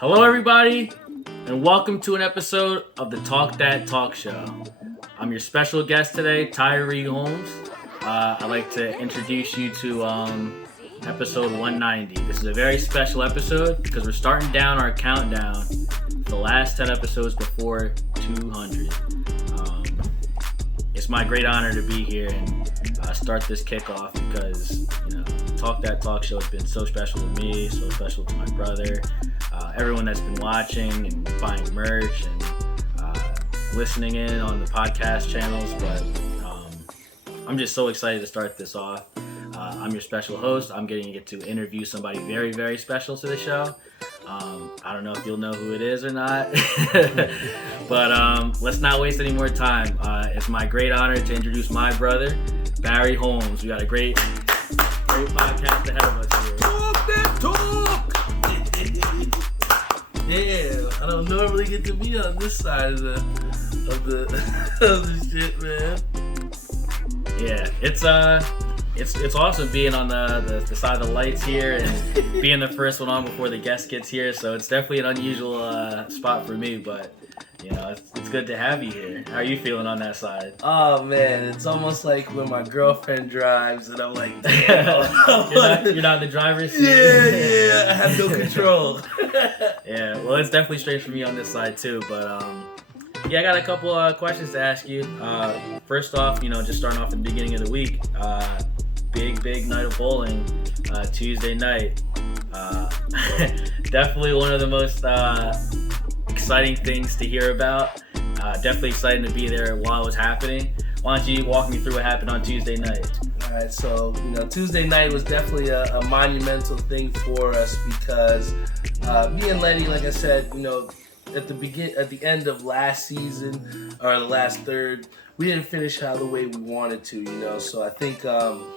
Hello, everybody, and welcome to an episode of the Talk That Talk Show. I'm your special guest today, Tyree Holmes. I'd like to introduce you to episode 190. This is a very special episode because we're starting down our countdown for the last 10 episodes before 200. It's my great honor to be here and start this kickoff because, Talk That Talk Show has been so special to me, so special to my brother, everyone that's been watching and buying merch and listening in on the podcast channels. But I'm just so excited to start this off. I'm your special host. I'm getting to get to interview somebody very, very special to the show. I don't know if you'll know who it is or not, but let's not waste any more time. It's my great honor to introduce my brother, Barry Holmes. We got a great podcast ahead of us here. Talk that talk. Yeah, I don't normally get to be on this side of the shit, man. Yeah, it's awesome being on the side of the lights here and being the first one on before the guest gets here. So it's definitely an unusual spot for me, but it's good to have you here. How are you feeling on that side? Oh man, it's almost like when my girlfriend drives and I'm like, damn. You're not in the driver's seat. Yeah, I have no control. Yeah, well, it's definitely strange for me on this side too, but I got a couple questions to ask you. First off, just starting off at the beginning of the week, big night of bowling, Tuesday night. Definitely one of the most exciting things to hear about. Definitely excited to be there while it was happening. Why don't you walk me through what happened on Tuesday night? All right, so Tuesday night was definitely a monumental thing for us because me and Lenny, like I said, at the end of last season or the last third, we didn't finish how the way we wanted to, So I think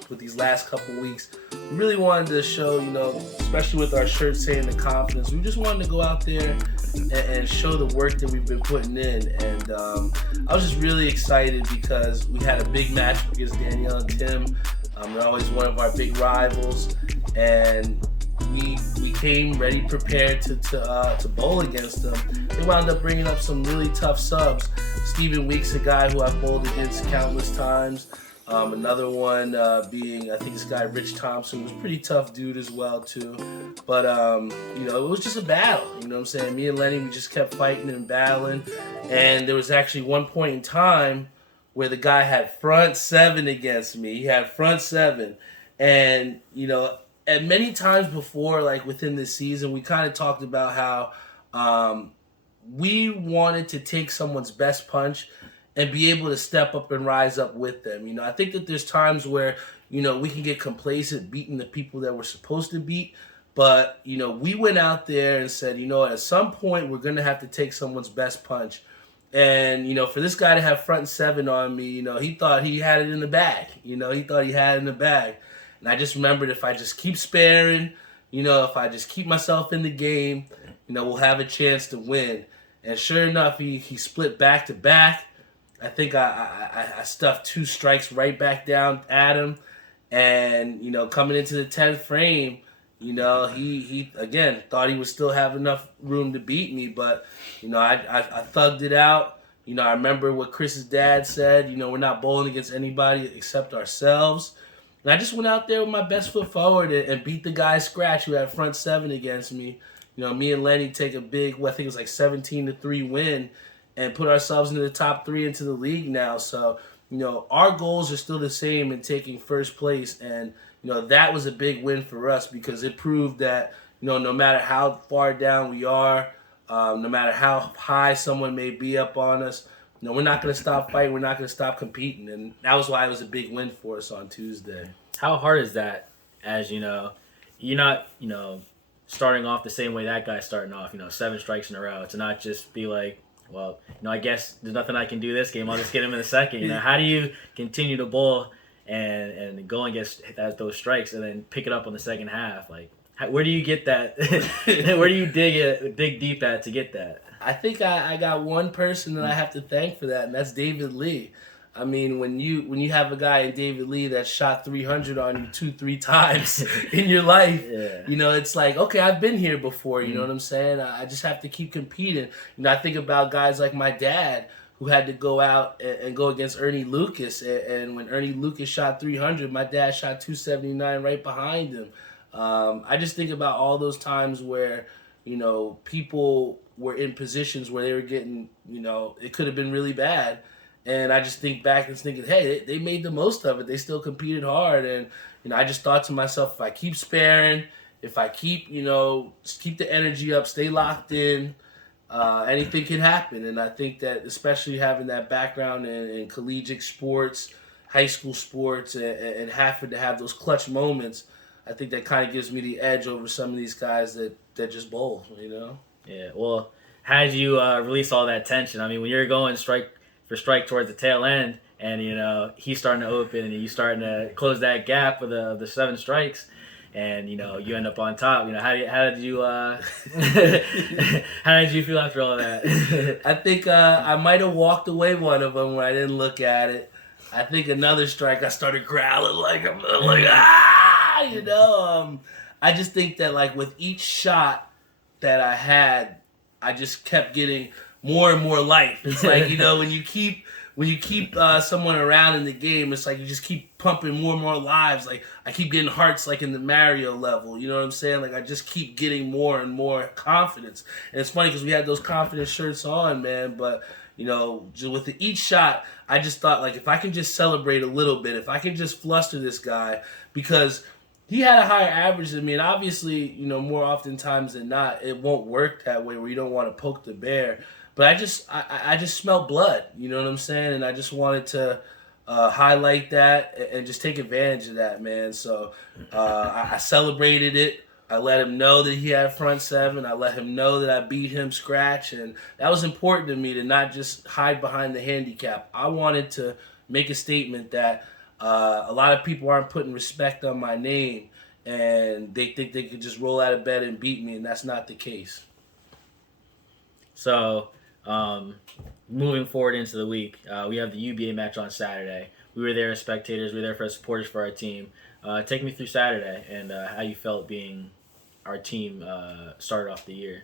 with these last couple weeks, we really wanted to show, especially with our shirt saying the confidence, we just wanted to go out there and show the work that we've been putting in. And I was just really excited because we had a big match against Danielle and Tim. They're always one of our big rivals, and we came ready, prepared to bowl against them. They wound up bringing up some really tough subs. Stephen Weeks, a guy who I've bowled against countless times. Another one being, I think this guy Rich Thompson was a pretty tough dude as well too. But it was just a battle. You know what I'm saying? Me and Lenny, we just kept fighting and battling. And there was actually one point in time where the guy had front seven against me. He had front seven, and at many times before, like within this season, we kind of talked about how we wanted to take someone's best punch and be able to step up and rise up with them. I think that there's times where, we can get complacent beating the people that we're supposed to beat. But, we went out there and said, at some point we're going to have to take someone's best punch. And, for this guy to have front seven on me, he thought he had it in the bag. He thought he had it in the bag. And I just remembered if I just keep sparing, if I just keep myself in the game, we'll have a chance to win. And sure enough, he split back to back. I think I stuffed 2 strikes right back down at him. And, coming into the 10th frame, he again thought he would still have enough room to beat me. But, I thugged it out. I remember what Chris's dad said, we're not bowling against anybody except ourselves. And I just went out there with my best foot forward and beat the guy Scratch who had front seven against me. Me and Lenny take a big, I think it was like 17-3 win and put ourselves into the top 3 into the league now. So, our goals are still the same in taking first place. And, that was a big win for us because it proved that, no matter how far down we are, no matter how high someone may be up on us, we're not going to stop fighting. We're not going to stop competing. And that was why it was a big win for us on Tuesday. How hard is that as, you're not, starting off the same way that guy's starting off, 7 strikes in a row, to not just be like, well, I guess there's nothing I can do this game. I'll just get him in a second. How do you continue to bowl and go and get those strikes and then pick it up on the second half? Like, where do you get that? Where do you dig deep at to get that? I think I got one person that I have to thank for that, and that's David Lee. I mean, when you have a guy in David Lee that shot 300 on you 2-3 times in your life, Yeah. it's like, okay, I've been here before. You know what I'm saying? I just have to keep competing. I think about guys like my dad who had to go out and go against Ernie Lucas, and when Ernie Lucas shot 300, my dad shot 279 right behind him. I just think about all those times where people were in positions where they were getting, it could have been really bad. And I just think back and thinking, hey, they made the most of it. They still competed hard. And, I just thought to myself, if I keep sparing, if I keep, keep the energy up, stay locked in, anything can happen. And I think that especially having that background in collegiate sports, high school sports, and having to have those clutch moments, I think that kind of gives me the edge over some of these guys that just bowl, Yeah. Well, how did you release all that tension? I mean, when you're going strike towards the tail end, and he's starting to open, and you starting to close that gap with the 7 strikes, and you end up on top. How did you how did you feel after all that? I think I might have walked away one of them when I didn't look at it. I think another strike I started growling like I just think that like with each shot that I had, I just kept getting more and more life. It's like, when you keep someone around in the game, it's like you just keep pumping more and more lives. Like I keep getting hearts like in the Mario level. You know what I'm saying? Like I just keep getting more and more confidence. And it's funny because we had those confidence shirts on, man. But just with each shot, I just thought like if I can just celebrate a little bit, if I can just fluster this guy, because he had a higher average than me, and obviously, more oftentimes than not, it won't work that way where you don't want to poke the bear. But I just smelled blood, you know what I'm saying? And I just wanted to highlight that and just take advantage of that, man. So I celebrated it. I let him know that he had front 7. I let him know that I beat him scratch. And that was important to me to not just hide behind the handicap. I wanted to make a statement that a lot of people aren't putting respect on my name, and they think they could just roll out of bed and beat me, and that's not the case. So, moving forward into the week, we have the UBA match on Saturday. We were there as spectators. We were there for supporters for our team. Take me through Saturday and how you felt being our team started off the year.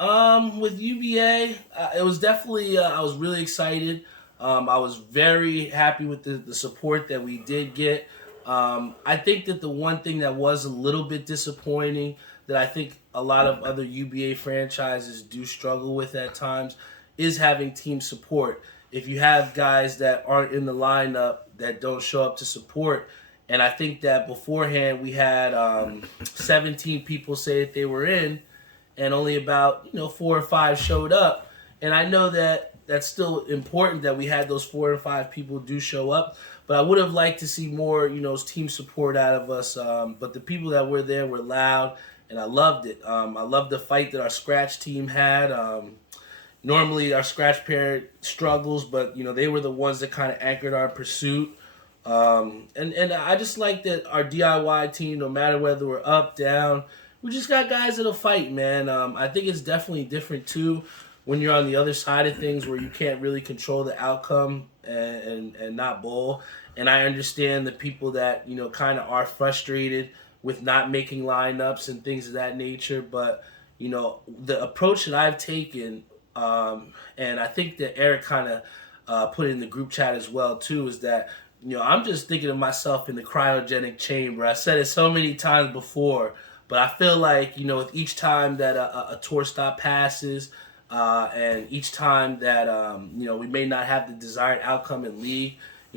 With UBA, it was definitely, I was really excited. I was very happy with the support that we did get. I think that the one thing that was a little bit disappointing that I think a lot of other UBA franchises do struggle with at times is having team support. If you have guys that aren't in the lineup that don't show up to support, and I think that beforehand we had 17 people say that they were in, and only about 4 or 5 showed up. And I know that that's still important that we had those 4 or 5 people do show up, but I would have liked to see more team support out of us. But the people that were there were loud, and I loved it. I loved the fight that our scratch team had. Normally our scratch pair struggles, but they were the ones that kind of anchored our pursuit. And I just like that our DIY team, no matter whether we're up, down, we just got guys that'll fight, man. I think it's definitely different too when you're on the other side of things where you can't really control the outcome and not bowl. And I understand the people that kind of are frustrated with not making lineups and things of that nature. But the approach that I've taken, and I think that Eric kind of put it in the group chat as well too, is that I'm just thinking of myself in the cryogenic chamber. I said it so many times before, but I feel like with each time that a tour stop passes, and each time that we may not have the desired outcome in league,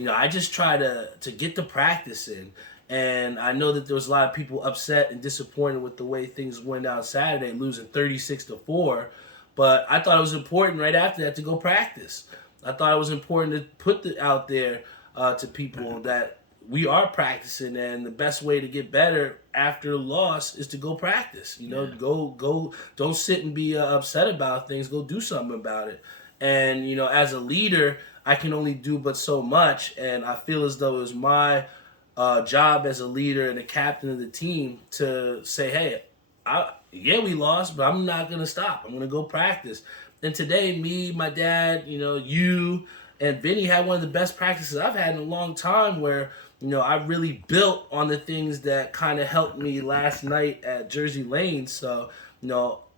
I just try to get the practice in. And I know that there was a lot of people upset and disappointed with the way things went down Saturday, losing 36-4. But I thought it was important right after that to go practice. I thought it was important to put out there to people that we are practicing, and the best way to get better after a loss is to go practice. Go. Don't sit and be upset about things. Go do something about it. And as a leader, I can only do but so much, and I feel as though it was my job as a leader and a captain of the team to say, hey, we lost, but I'm not gonna stop. I'm gonna go practice. And today, me, my dad, you, And Vinny had one of the best practices I've had in a long time where, I really built on the things that kind of helped me last night at Jersey Lane. So,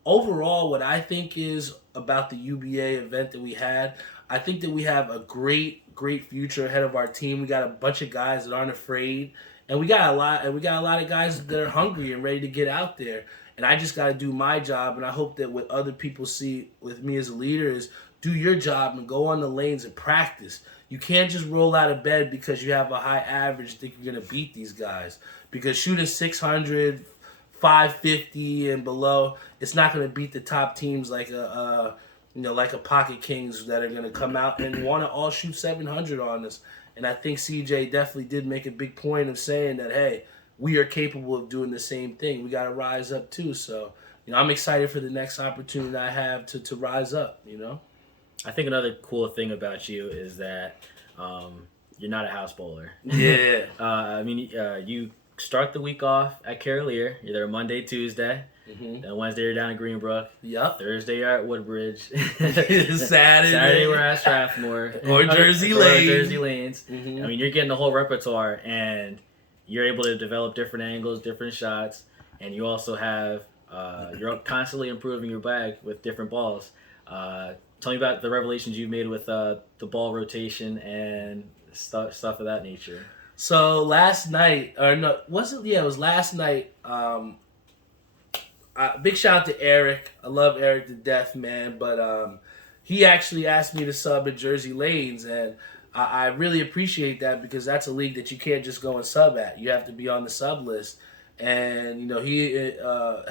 overall, what I think is about the UBA event that we had, I think that we have a great future ahead of our team. We got a bunch of guys that aren't afraid, and we got a lot of guys that are hungry and ready to get out there. And I just got to do my job, and I hope that what other people see with me as a leader is do your job and go on the lanes and practice. You can't just roll out of bed because you have a high average think you're going to beat these guys. Because shooting 600, 550 and below, it's not going to beat the top teams like a Pocket Kings that are going to come out and want to all shoot 700 on us. And I think CJ definitely did make a big point of saying that, hey, we are capable of doing the same thing. We got to rise up too. So, I'm excited for the next opportunity I have to rise up, I think another cool thing about you is that you're not a house bowler. Yeah. You start the week off at Carolier. You're there Monday, Tuesday. Mm-hmm. Then Wednesday you're down at Greenbrook. Yep. Thursday you're at Woodbridge. Saturday we're at Strathmore. or Jersey Lane. Jersey Lanes. Mm-hmm. You're getting the whole repertoire, and you're able to develop different angles, different shots, and you also have you're constantly improving your bag with different balls. Tell me about the revelations you've made with the ball rotation and stuff of that nature. So last night, it was last night. Big shout out to Eric. I love Eric to death, man. But he actually asked me to sub at Jersey Lanes, and I really appreciate that because that's a league that you can't just go and sub at. You have to be on the sub list. And, he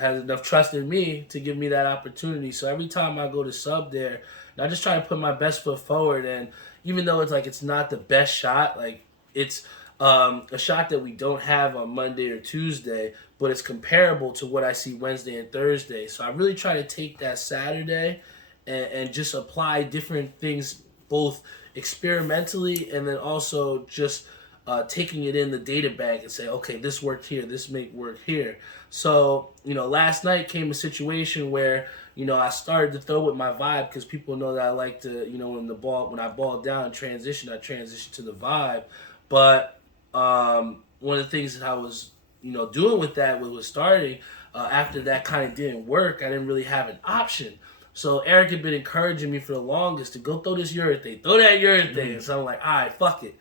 has enough trust in me to give me that opportunity. So every time I go to sub there, I just try to put my best foot forward. And even though it's not the best shot, it's a shot that we don't have on Monday or Tuesday, but it's comparable to what I see Wednesday and Thursday. So I really try to take that Saturday and just apply different things, both experimentally and then also just taking it in the data bank and say, okay, this worked here, this may work here. So, last night came a situation where, I started to throw with my vibe because people know that I like to, when I ball down and transition, I transition to the vibe. But one of the things that I was, doing with that was starting, after that kind of didn't work, I didn't really have an option. So Eric had been encouraging me for the longest to go throw this urethane, throw that urethane. Mm-hmm. So I'm like, all right, fuck it.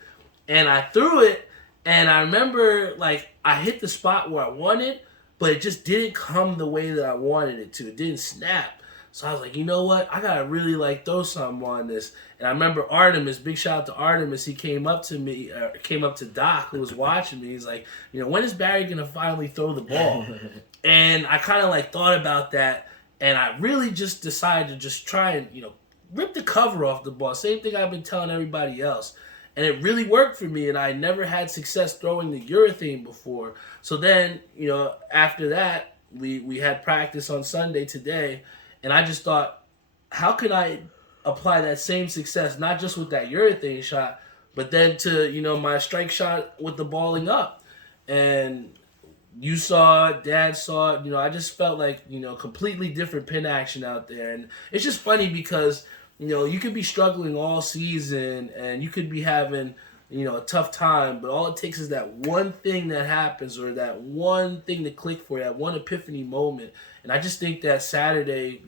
And I threw it, and I remember, I hit the spot where I wanted, but it just didn't come the way that I wanted it to. It didn't snap. So I was like, you know what? I got to really, throw something on this. And I remember Artemis, big shout out to Artemis, he came up to Doc, who was watching me. He's like, when is Barry going to finally throw the ball? And I kind of, thought about that, and I really just decided to just try and, rip the cover off the ball. Same thing I've been telling everybody else. And it really worked for me, and I never had success throwing the urethane before. So then, after that, we had practice on Sunday today, and I just thought, how could I apply that same success, not just with that urethane shot, but then to, my strike shot with the balling up. And you saw it, Dad saw it, I just felt like, completely different pin action out there. And it's just funny because you could be struggling all season and you could be having, a tough time, but all it takes is that one thing that happens or that one thing to click for you, that one epiphany moment. And I just think that Saturday,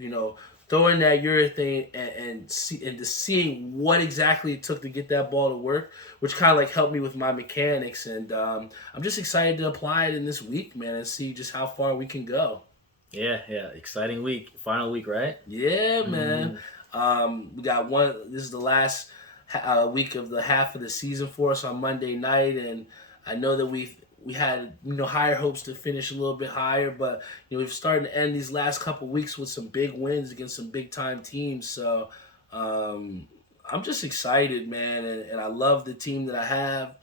throwing that urethane and just seeing what exactly it took to get that ball to work, which kind of helped me with my mechanics. And I'm just excited to apply it in this week, man, and see just how far we can go. Yeah. Exciting week. Final week, right? Yeah, man. We got this is the last week of the half of the season for us on Monday night, and I know that we had higher hopes to finish a little bit higher, but we've started to end these last couple weeks with some big wins against some big time teams. So I'm just excited, man, and I love the team that I have.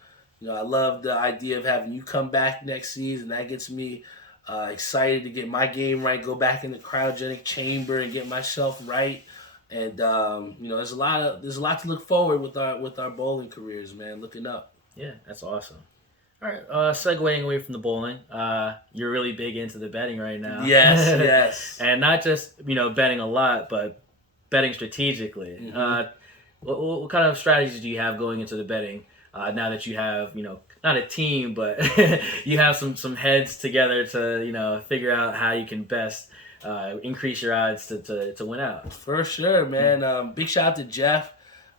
I love the idea of having you come back next season. That gets me excited to get my game right, go back in the cryogenic chamber and get myself right. And there's a lot to look forward with our bowling careers, man. Looking up. Yeah, that's awesome. All right, segueing away from the bowling, you're really big into the betting right now. Yes. And not just betting a lot, but betting strategically. Mm-hmm. what kind of strategies do you have going into the betting now that you have, not a team, but you have some heads together to, figure out how you can best increase your odds to win out? For sure, man. Big shout out to Jeff.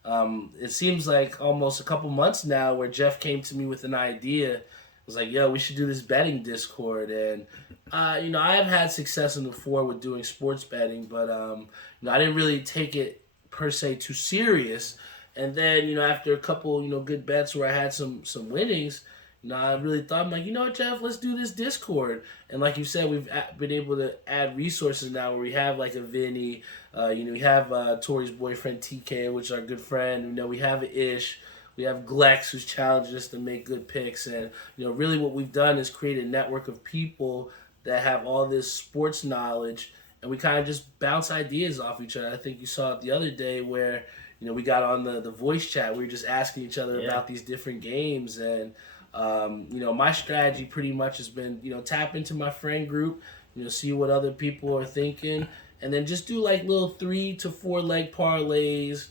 It seems like almost a couple months now where Jeff came to me with an idea. It was like, yo, we should do this betting Discord. And, I've had success before with doing sports betting, but, I didn't really take it per se too serious. And then, after a couple, good bets where I had some winnings, I really thought, I'm like, you know what, Jeff, let's do this Discord. And like you said, we've been able to add resources now where we have like a Vinny, we have Tori's boyfriend TK, which is our good friend. We have Ish. We have Glex, who's challenged us to make good picks. And, really what we've done is create a network of people that have all this sports knowledge. And we kind of just bounce ideas off each other. I think you saw it the other day where, we got on the voice chat. We were just asking each other about these different games. And, my strategy pretty much has been, tap into my friend group, see what other people are thinking. And then just do like little 3 to 4 leg parlays,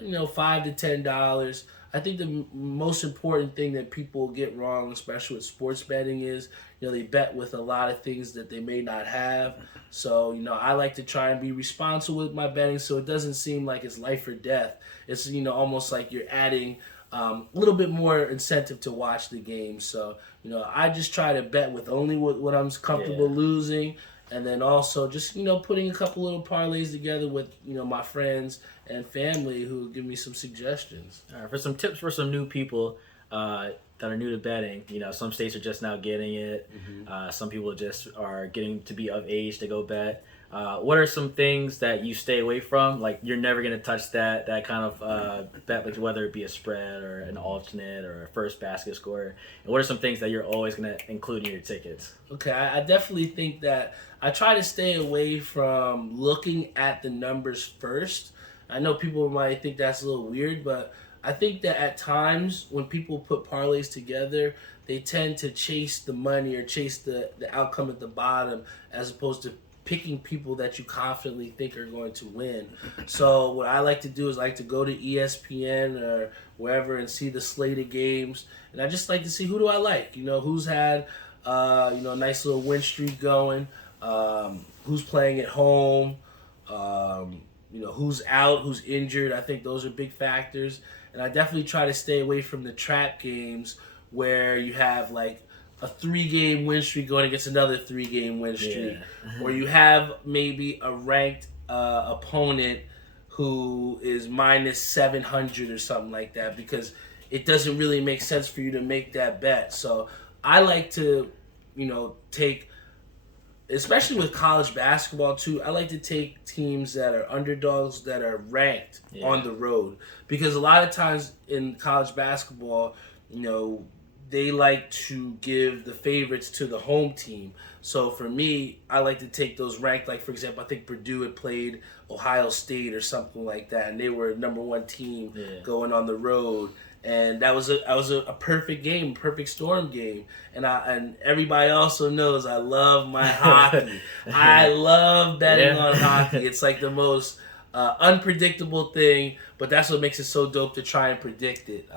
$5 to $10. I think the most important thing that people get wrong, especially with sports betting, is they bet with a lot of things that they may not have. So I like to try and be responsible with my betting, so it doesn't seem like it's life or death. It's almost like you're adding a little bit more incentive to watch the game. So I just try to bet with only what I'm comfortable losing. And then also just, putting a couple little parlays together with, my friends and family who give me some suggestions. All right, for some tips for some new people that are new to betting, some states are just now getting it. Mm-hmm. Some people just are getting to be of age to go bet. What are some things that you stay away from? Like, you're never going to touch that kind of bet, like whether it be a spread or an alternate or a first basket score. And what are some things that you're always going to include in your tickets? Okay, I definitely think that I try to stay away from looking at the numbers first. I know people might think that's a little weird, but I think that at times when people put parlays together, they tend to chase the money or chase the outcome at the bottom as opposed to picking people that you confidently think are going to win. So what I like to do is I like to go to ESPN or wherever and see the slate of games. And I just like to see who do I like. Who's had a nice little win streak going, who's playing at home, who's out, who's injured. I think those are big factors. And I definitely try to stay away from the trap games where you have like a 3-game win streak going against another 3-game win streak. Or you have maybe a ranked opponent who is minus 700 or something like that, because it doesn't really make sense for you to make that bet. So I like to, take, especially with college basketball too, I like to take teams that are underdogs that are ranked on the road. Because a lot of times in college basketball, they like to give the favorites to the home team. So for me, I like to take those ranked, like for example, I think Purdue had played Ohio State or something like that, and they were number 1 team going on the road. And that was a perfect game, perfect storm game. And everybody also knows I love my hockey. I love betting on hockey. It's like the most unpredictable thing, but that's what makes it so dope to try and predict it.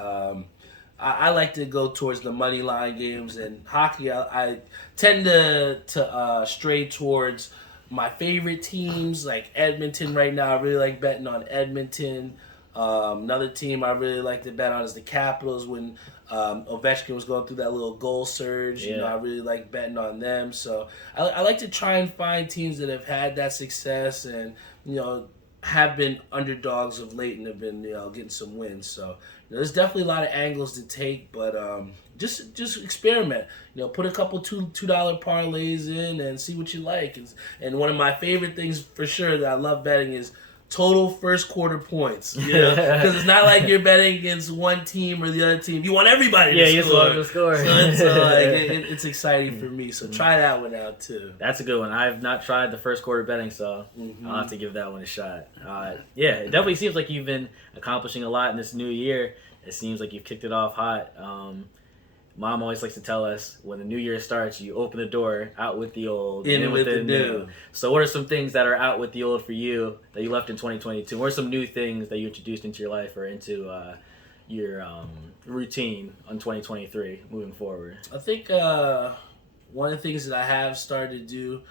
I like to go towards the money line games, and hockey I tend to stray towards my favorite teams, like Edmonton right now. I really like betting on Edmonton. Another team I really like to bet on is the Capitals. When Ovechkin was going through that little goal surge, I really like betting on them. So I like to try and find teams that have had that success and have been underdogs of late and have been getting some wins. So there's definitely a lot of angles to take, but just experiment. Put a couple $2 parlays in and see what you like. And one of my favorite things for sure that I love betting is total first quarter points. Because it's not like you're betting against one team or the other team. You want everybody to score. You want to score. So it's exciting for me. So try that one out too. That's a good one. I've not tried the first quarter betting, so I'll have to give that one a shot. It definitely seems like you've been accomplishing a lot in this new year. It seems like you've kicked it off hot. Mom always likes to tell us when the new year starts, you open the door, out with the old, In with the new. So what are some things that are out with the old for you that you left in 2022? What are some new things that you introduced into your life or into your routine on 2023 moving forward? I think one of the things that I have started to do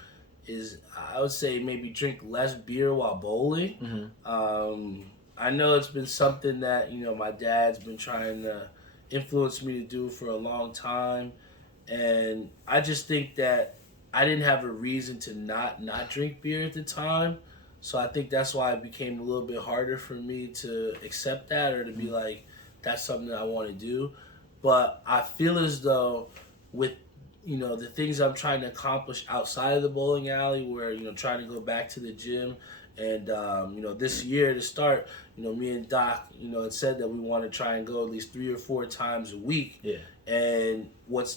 is, I would say, maybe drink less beer while bowling. I know it's been something that, my dad's been trying to influence me to do for a long time, and I just think that I didn't have a reason to not drink beer at the time, so I think that's why it became a little bit harder for me to accept that, or to be like, that's something that I want to do. But I feel as though with the things I'm trying to accomplish outside of the bowling alley, where trying to go back to the gym, and this year to start, me and Doc, had said that we want to try and go at least 3 or 4 times a week. Yeah. And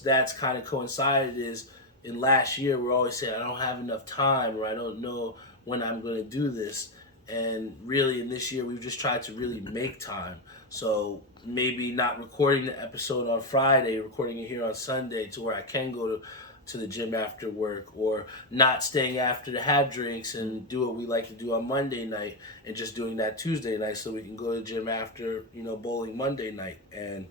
that's kind of coincided is, in last year we're always saying, I don't have enough time, or I don't know when I'm going to do this. And really, in this year, we've just tried to really make time. So maybe not recording the episode on Friday, recording it here on Sunday, to where I can go to the gym after work, or not staying after to have drinks and do what we like to do on Monday night, and just doing that Tuesday night so we can go to the gym after, bowling Monday night, and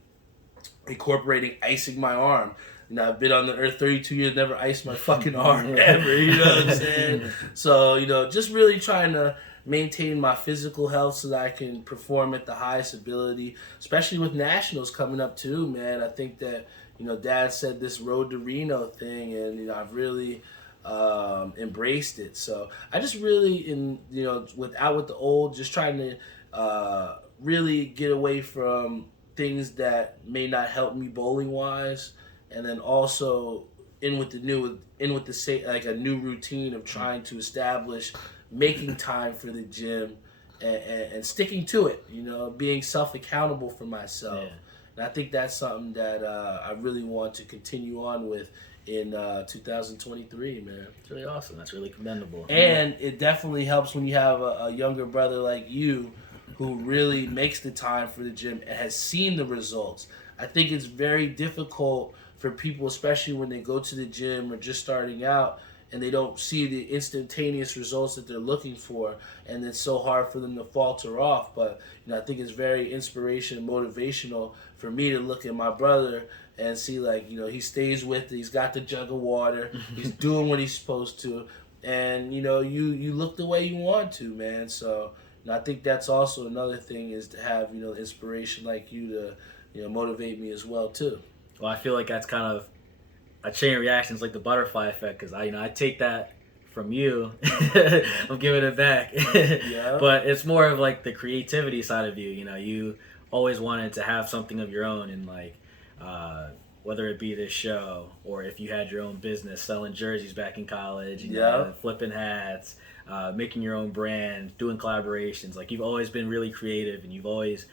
incorporating icing my arm. I've been on the earth 32 years, never iced my fucking arm ever, you know what I'm saying? So, just really trying to maintain my physical health so that I can perform at the highest ability, especially with nationals coming up too, man. I think that, Dad said this Road to Reno thing, and, I've really embraced it. So I just really, with the old, just trying to really get away from things that may not help me bowling wise, and then also in with a new routine of trying to establish making time for the gym, and sticking to it, being self-accountable for myself. Yeah. And I think that's something that I really want to continue on with in 2023, man. It's really awesome. That's really commendable. And it definitely helps when you have a younger brother like you, who really makes the time for the gym and has seen the results. I think it's very difficult for people, especially when they go to the gym or just starting out, and they don't see the instantaneous results that they're looking for, and it's so hard for them to falter off. But I think it's very inspirational, motivational for me to look at my brother and see, like, he stays with it, he's got the jug of water, he's doing what he's supposed to, and you look the way you want to, man. So I think that's also another thing, is to have inspiration like you to motivate me as well too. Well, I feel like that's kind of a chain reaction, like the butterfly effect, because I take that from you. I'm giving it back. Yeah. But it's more of like the creativity side of you. You always wanted to have something of your own, and like whether it be this show, or if you had your own business selling jerseys back in college, flipping hats, making your own brand, doing collaborations. Like, you've always been really creative, and you've always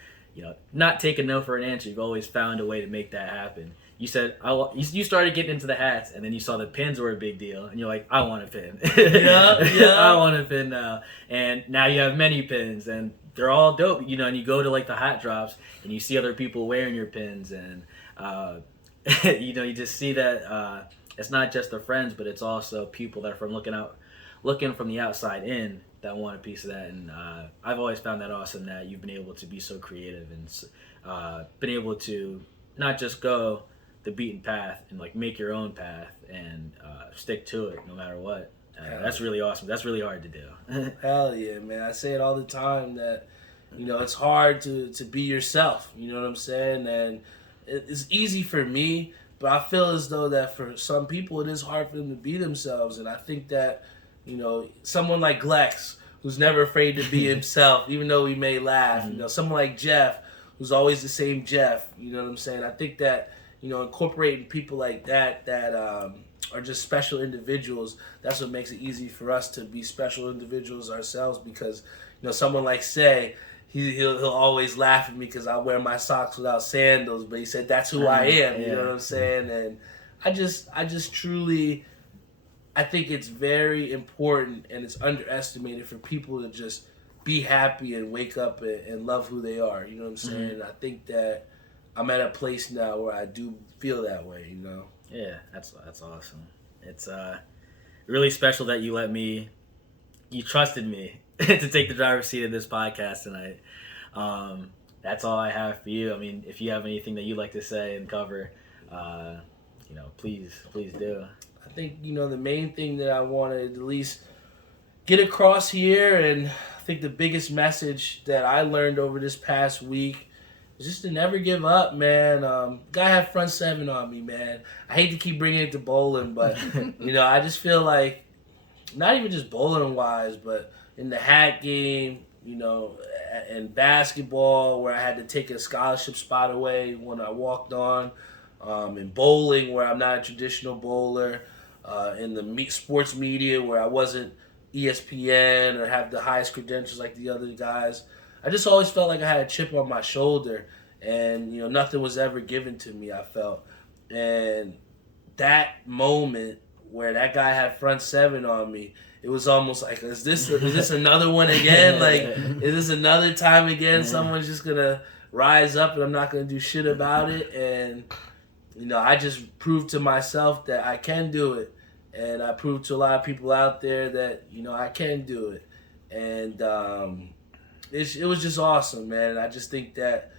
not taken no for an answer. You've always found a way to make that happen. You said you started getting into the hats, and then you saw the pins were a big deal, and you're like, I want a pin. I want a pin now. And now you have many pins, and they're all dope. And you go to like the hat drops, and you see other people wearing your pins, and you just see that it's not just the friends, but it's also people that are looking from the outside in, that want a piece of that. And I've always found that awesome, that you've been able to be so creative, and been able to not just go the beaten path and like make your own path, and stick to it no matter what. That's really awesome. That's really hard to do. Hell yeah, man. I say it all the time that it's hard to be yourself, you know what I'm saying? And it's easy for me, but I feel as though that for some people it is hard for them to be themselves. And I think that someone like Glex, who's never afraid to be himself, even though he may laugh, someone like Jeff, who's always the same Jeff, you know what I'm saying? I think that incorporating people like that are just special individuals, that's what makes it easy for us to be special individuals ourselves. Because someone like Say, he'll always laugh at me because I wear my socks without sandals, but he said that's who I am. You know what I'm saying? And I just truly, I think it's very important, and it's underestimated for people to just be happy and wake up and love who they are. You know what I'm saying? I think that I'm at a place now where I do feel that way, Yeah, that's awesome. It's really special that you trusted me to take the driver's seat of this podcast tonight. That's all I have for you. I mean, if you have anything that you'd like to say and cover, please do. I think, the main thing that I want to at least get across here, and I think the biggest message that I learned over this past week is just to never give up, man. Gotta have front seven on me, man. I hate to keep bringing it to bowling, but, I just feel like, not even just bowling wise, but in the hat game, and basketball, where I had to take a scholarship spot away when I walked on, in bowling, where I'm not a traditional bowler, in the sports media, where I wasn't ESPN or have the highest credentials like the other guys. I just always felt like I had a chip on my shoulder, and nothing was ever given to me, I felt. And that moment where that guy had front seven on me, it was almost like, is this another one again? Like, is this another time again? Someone's just gonna rise up and I'm not gonna do shit about it. And I just proved to myself that I can do it, and I proved to a lot of people out there that I can do it. And it was just awesome, man. I just think that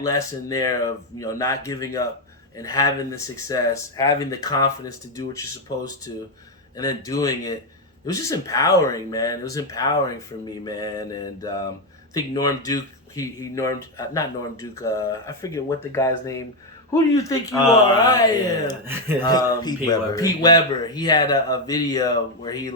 lesson there of not giving up and having the success, having the confidence to do what you're supposed to, and then doing it. It was just empowering, man. It was empowering for me, man. And I think Norm Duke, not Norm Duke, I forget what the guy's name. Who do you think you are? I am. Pete Weber. He had a video where he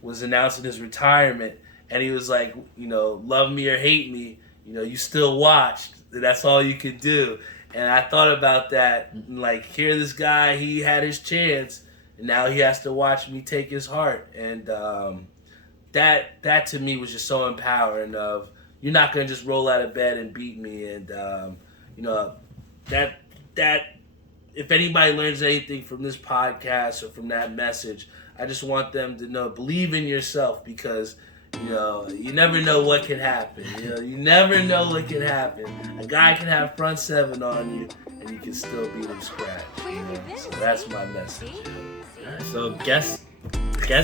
was announcing his retirement, and he was like, love me or hate me, you still watched. That's all you could do. And I thought about that, and here this guy, he had his chance, and now he has to watch me take his heart. And that to me was just so empowering of, you're not going to just roll out of bed and beat me. And, that if anybody learns anything from this podcast or from that message, I just want them to know, believe in yourself, because you never know what can happen. You never know what can happen. A guy can have front seven on you, and you can still beat him scratch. So that's my message. All right, so guest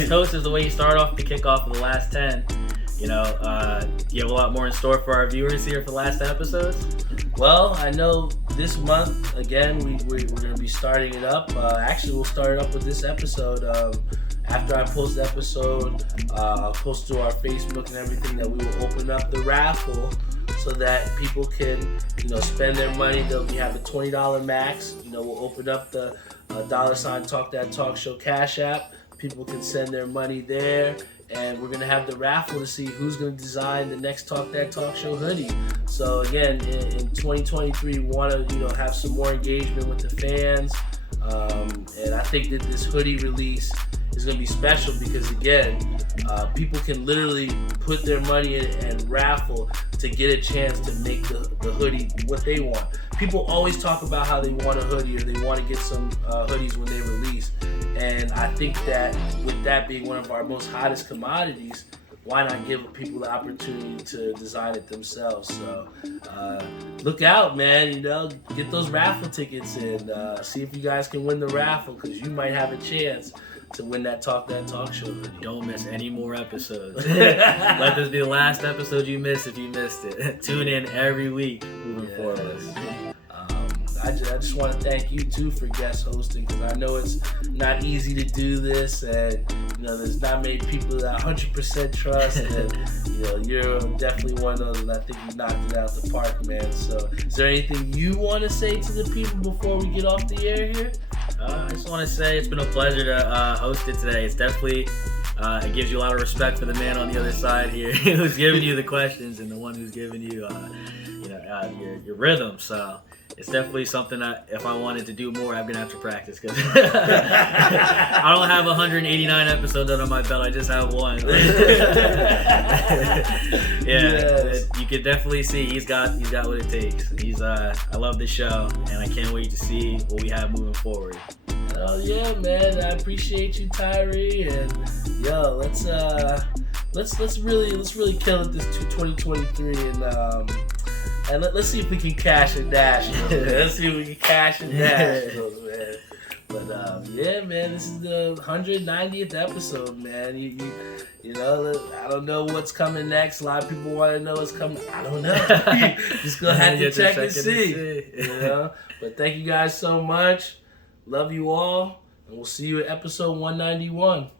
host is the way you start off the kickoff of the last 10. You have a lot more in store for our viewers here for the last episodes. Well, I know this month, again, we're going to be starting it up. Actually, we'll start it up with this episode. After I post the episode, I'll post to our Facebook and everything that we will open up the raffle so that people can, spend their money. We have a $20 max. We'll open up the $ Talk That Talk Show Cash App. People can send their money there. And we're going to have the raffle to see who's going to design the next Talk That Talk Show hoodie. So again, in 2023, we want to have some more engagement with the fans. And I think that this hoodie release is going to be special because, again, people can literally put their money in and raffle to get a chance to make the hoodie what they want. People always talk about how they want a hoodie or they want to get some hoodies when they release. And I think that with that being one of our most hottest commodities, why not give people the opportunity to design it themselves? So look out, man. Get those raffle tickets and see if you guys can win the raffle, because you might have a chance to win that Talk Show. Don't miss any more episodes. Let this be the last episode you miss if you missed it. Tune in every week moving forward. I just want to thank you too for guest hosting, because I know it's not easy to do this, and there's not many people that I 100% trust, and you're definitely one of those, and I think you knocked it out the park, man. So is there anything you want to say to the people before we get off the air here? I just want to say it's been a pleasure to host it today. It's definitely it gives you a lot of respect for the man on the other side here who's giving you the questions and the one who's giving you your rhythm. So it's definitely something that if I wanted to do more, I'm going to have to practice, because I don't have 189 episodes under my belt. I just have one. Yes. You can definitely see he's got what it takes. I love this show, and I can't wait to see what we have moving forward. Oh yeah, man! I appreciate you, Tyree, and let's really kill it this 2023, and And let's see if we can cash and dash. Let's see if we can cash and dash, man. But yeah, man, this is the 190th episode, man. You know, I don't know what's coming next. A lot of people want to know what's coming. I don't know. Just gonna have to check and see. You know. But thank you guys so much. Love you all, and we'll see you at episode 191.